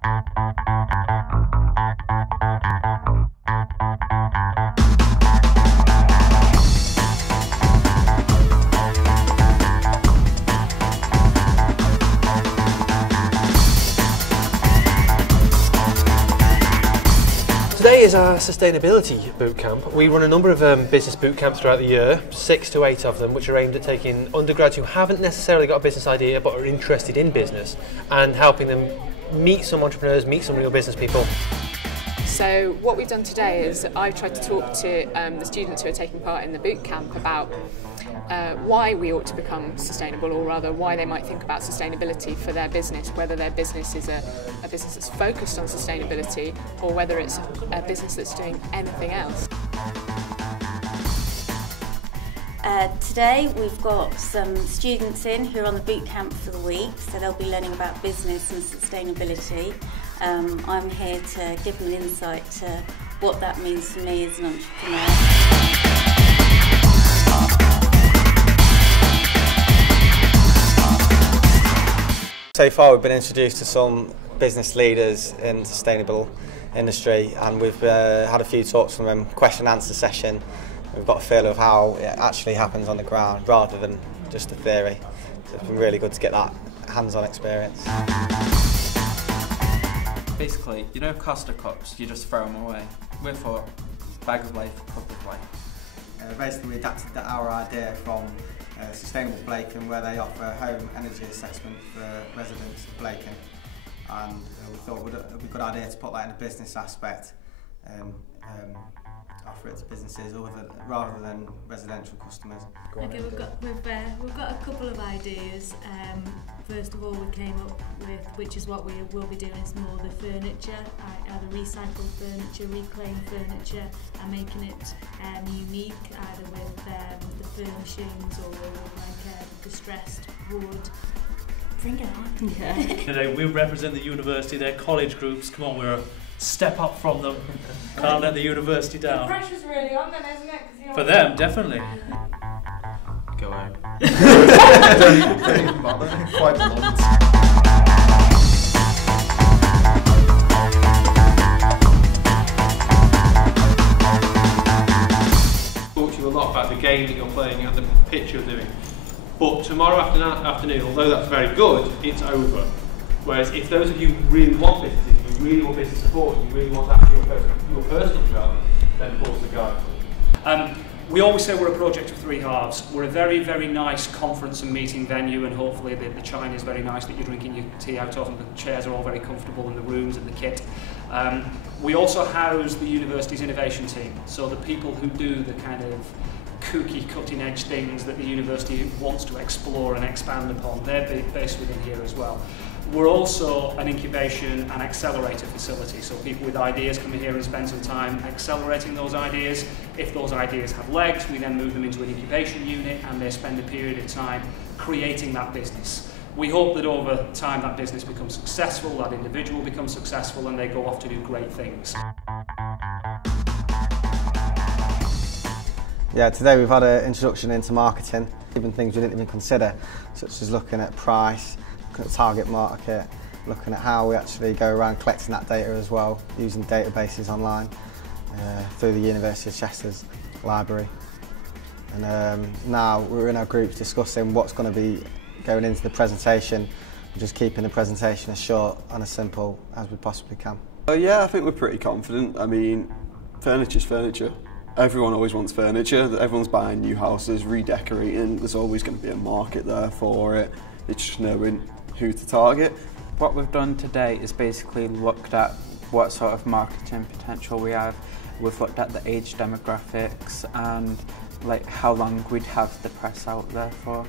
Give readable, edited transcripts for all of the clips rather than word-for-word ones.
Today is our sustainability bootcamp. We run a number of business bootcamps throughout the year, 6 to 8 of them, which are aimed at taking undergrads who haven't necessarily got a business idea but are interested in business and helping them meet some entrepreneurs, meet some real business people. So what we've done today is I've tried to talk to the students who are taking part in the bootcamp about why we ought to become sustainable, or rather why they might think about sustainability for their business, whether their business is a business that's focused on sustainability or whether it's a business that's doing anything else. Today we've got some students in who are on the bootcamp for the week, so they'll be learning about business and sustainability. I'm here to give them an insight to what that means for me as an entrepreneur. So far we've been introduced to some business leaders in the sustainable industry, and we've had a few talks from them, question and answer session. We've got a feel of how it actually happens on the ground rather than just a theory. So it's been really good to get that hands-on experience. Basically, you know Costa cups, you just throw them away. We're for bag of life, cup of life. Basically we adapted our idea from Sustainable Blaken, where they offer a home energy assessment for residents of Blaken, and we thought it would be a good idea to put that in a business aspect and offer it to businesses rather than residential customers. Okay, we've got a couple of ideas. First of all, we came up with, which is what we will be doing, is more the furniture, either recycled furniture, reclaimed furniture, and making it unique, either with the furnishings or like distressed wood. Bring it on. Yeah. Today we represent the university, their college groups. Come on, we're a step up from them. Can't let the university down. The pressure's really on then, isn't it? For them, definitely. Go out. Don't even bother, quite blunt. Talk to you a lot about the game that you're playing and the pitch you're doing. But tomorrow afternoon, although that's very good, it's over. Whereas if those of you who really want businesses, you really want business support, you really want to have your personal development, then pause the guide. We always say we're a project of 3 halves. We're a very, very nice conference and meeting venue, and hopefully the china is very nice that you're drinking your tea out of, and the chairs are all very comfortable in the rooms and the kit. We also house the university's innovation team, so the people who do the kind of kooky, cutting-edge things that the university wants to explore and expand upon. They're based within here as well. We're also an incubation and accelerator facility, so people with ideas come in here and spend some time accelerating those ideas. If those ideas have legs, we then move them into an incubation unit and they spend a period of time creating that business. We hope that over time that business becomes successful, that individual becomes successful, and they go off to do great things. Yeah, today we've had an introduction into marketing, even things we didn't even consider, such as looking at price, looking at target market, looking at how we actually go around collecting that data as well, using databases online through the University of Chester's library. And now we're in our groups discussing what's going to be going into the presentation, and just keeping the presentation as short and as simple as we possibly can. Yeah, I think we're pretty confident. I mean, furniture's furniture. Everyone always wants furniture. Everyone's buying new houses, redecorating. There's always going to be a market there for it. It's just knowing who to target. What we've done today is basically looked at what sort of marketing potential we have. We've looked at the age demographics and like how long we'd have the press out there for.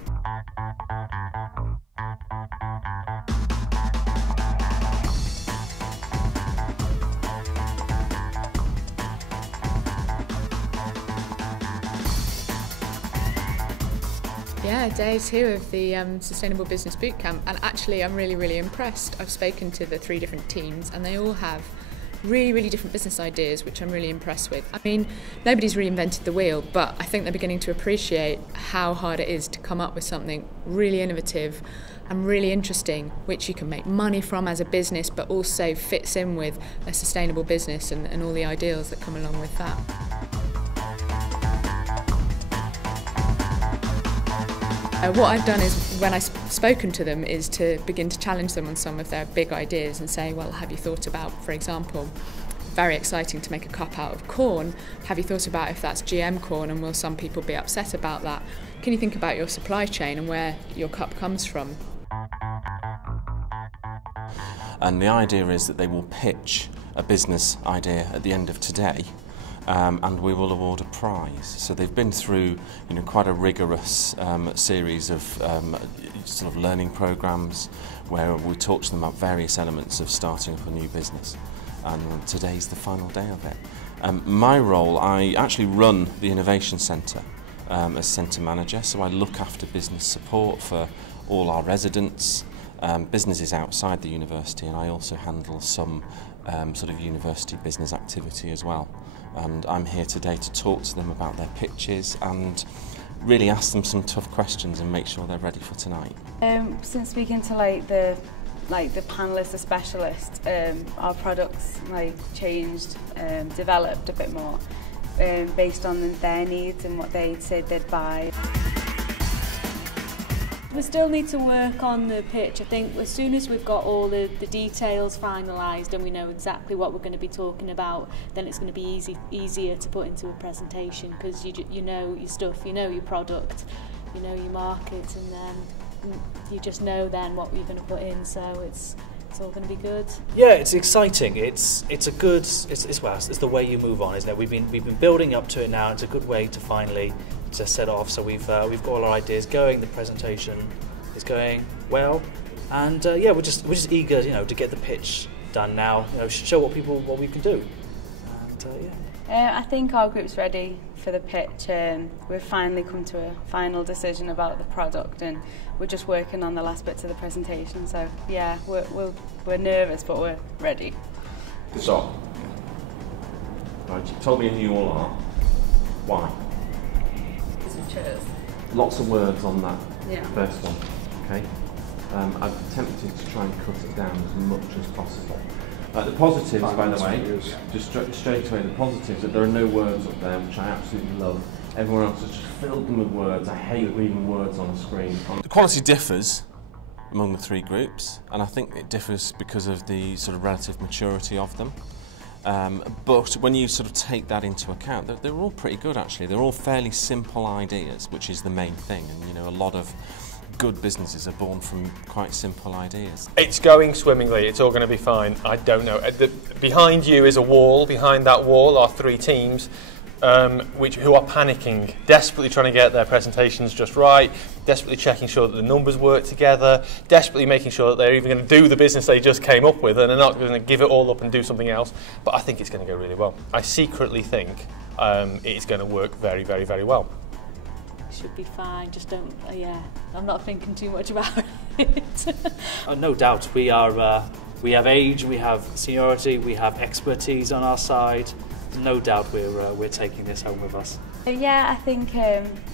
Yeah, day 2 of the Sustainable Business Bootcamp, and actually I'm really impressed. I've spoken to the 3 different teams and they all have really different business ideas, which I'm really impressed with. I mean, nobody's reinvented the wheel, but I think they're beginning to appreciate how hard it is to come up with something really innovative and really interesting, which you can make money from as a business, but also fits in with a sustainable business and all the ideals that come along with that. What I've done is, when I've spoken to them, is to begin to challenge them on some of their big ideas and say, well, have you thought about, for example, very exciting to make a cup out of corn. Have you thought about if that's GM corn, and will some people be upset about that? Can you think about your supply chain and where your cup comes from? And the idea is that they will pitch a business idea at the end of today, and we will award a prize. So they've been through, quite a rigorous series of sort of learning programs where we talk to them about various elements of starting up a new business. And today's the final day of it. My role, I actually run the Innovation Centre as Centre Manager, so I look after business support for all our residents, businesses outside the university, and I also handle some sort of university business activity as well. And I'm here today to talk to them about their pitches and really ask them some tough questions and make sure they're ready for tonight. Since speaking to the panellists, the specialists, our products changed, developed a bit more based on their needs and what they said they'd buy. We still need to work on the pitch. I think as soon as we've got all the details finalised and we know exactly what we're going to be talking about, then it's going to be easier to put into a presentation, because you know your stuff, you know your product, you know your market, and then you just know then what you're going to put in, so it's all going to be good. Yeah, it's exciting. It's the way you move on, isn't it? We've been building up to it now. It's a good way to finally just set off. So we've got all our ideas going. The presentation is going well, and yeah, we're just eager, to get the pitch done now. Show what we can do. And yeah. I think our group's ready for the pitch. We've finally come to a final decision about the product, and we're just working on the last bits of the presentation. So yeah, we're nervous, but we're ready. So, right, you told me who you all are. Why? Some chairs. Lots of words on that first one. Okay. I'm tempted to try and cut it down as much as possible. The positives, by the way, just straight away, the positives, that there are no words up there, which I absolutely love. Everyone else has just filled them with words. I hate reading words on a screen. The quality differs among the three groups, and I think it differs because of the sort of relative maturity of them. But when you sort of take that into account, they're all pretty good actually. They're all fairly simple ideas, which is the main thing, and a lot of good businesses are born from quite simple ideas. It's going swimmingly, it's all going to be fine. I don't know. Behind you is a wall. Behind that wall are three teams who are panicking, desperately trying to get their presentations just right, desperately checking sure that the numbers work together, desperately making sure that they're even going to do the business they just came up with, and they're not going to give it all up and do something else. But I think it's going to go really well. I secretly think it's going to work very, very, very well. Should be fine, just don't, I'm not thinking too much about it. No doubt, we have age, we have seniority, we have expertise on our side. No doubt we're taking this home with us. Yeah, I think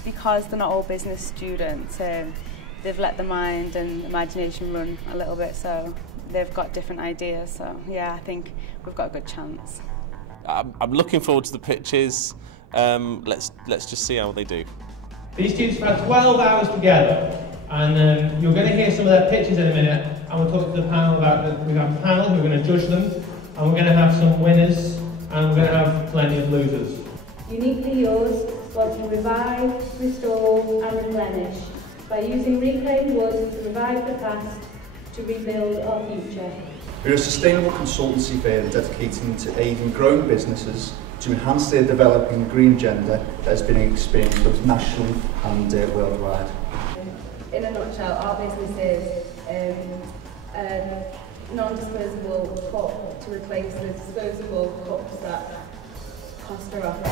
because they're not all business students, they've let the mind and imagination run a little bit, so they've got different ideas, so yeah, I think we've got a good chance. I'm looking forward to the pitches. Let's just see how they do. These students have had 12 hours together, and you're going to hear some of their pitches in a minute, and we'll talk to the panel about we have a panel who are going to judge them, and we're going to have some winners, and we're going to have plenty of losers. Uniquely yours, what to revive, restore and replenish by using reclaimed wood to revive the past, to rebuild our future. We're a sustainable consultancy firm dedicated to aiding growing businesses to enhance their developing green agenda that has been experienced both nationally and worldwide. In a nutshell, our business is a non-disposable cup to replace the disposable cups that cost a lot.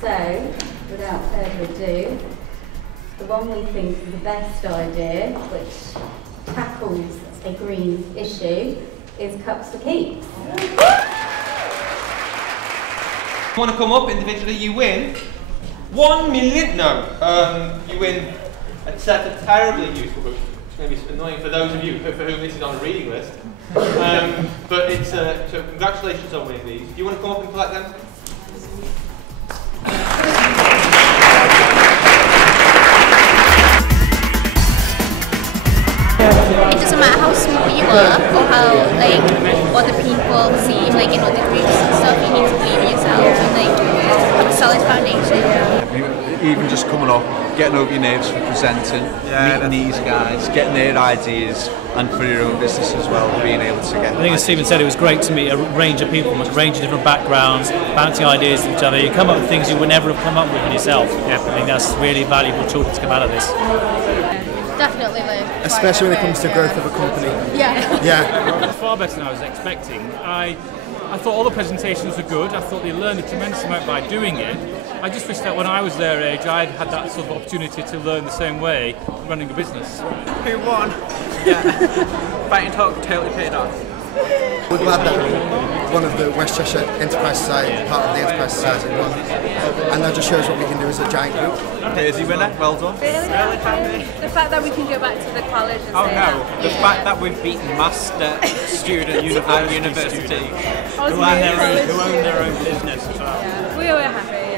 So, without further ado, the one we think is the best idea, which tackles a green issue, is Cups for Keeps. If you want to come up individually, you win 1 million. No, you win a set of terribly useful books. It's going to be annoying for those of you for whom this is on a reading list. But it's so congratulations on winning these. Do you want to come up and collect them? It doesn't matter how small you are or how like other people see like in other groups and stuff, you need to believe in yourself and like have a solid foundation. Even just coming up, getting over your nerves for presenting, meeting these guys, getting their ideas, and for your own business as well, being able to get. I think as Stephen said, it was great to meet a range of people from a range of different backgrounds, bouncing ideas to each other. You come up with things you would never have come up with yourself. I think that's really valuable tool to come out of this. Definitely learn. Especially when it comes to growth of a company. Yeah. Yeah. Far better than I was expecting. I thought all the presentations were good. I thought they learned a tremendous amount by doing it. I just wish that when I was their age, I'd had that sort of opportunity to learn the same way running a business. Who won? Yeah. Fighting talk totally paid off. We're glad that one of the West Cheshire Enterprise Society, part of the Enterprise Society, won. And that just shows what we can do as a giant group. Crazy winner, well done. Really happy. The fact that we can go back to the college and say that. The fact that we've beaten master students at university who own their own business as well. Yeah. We were happy.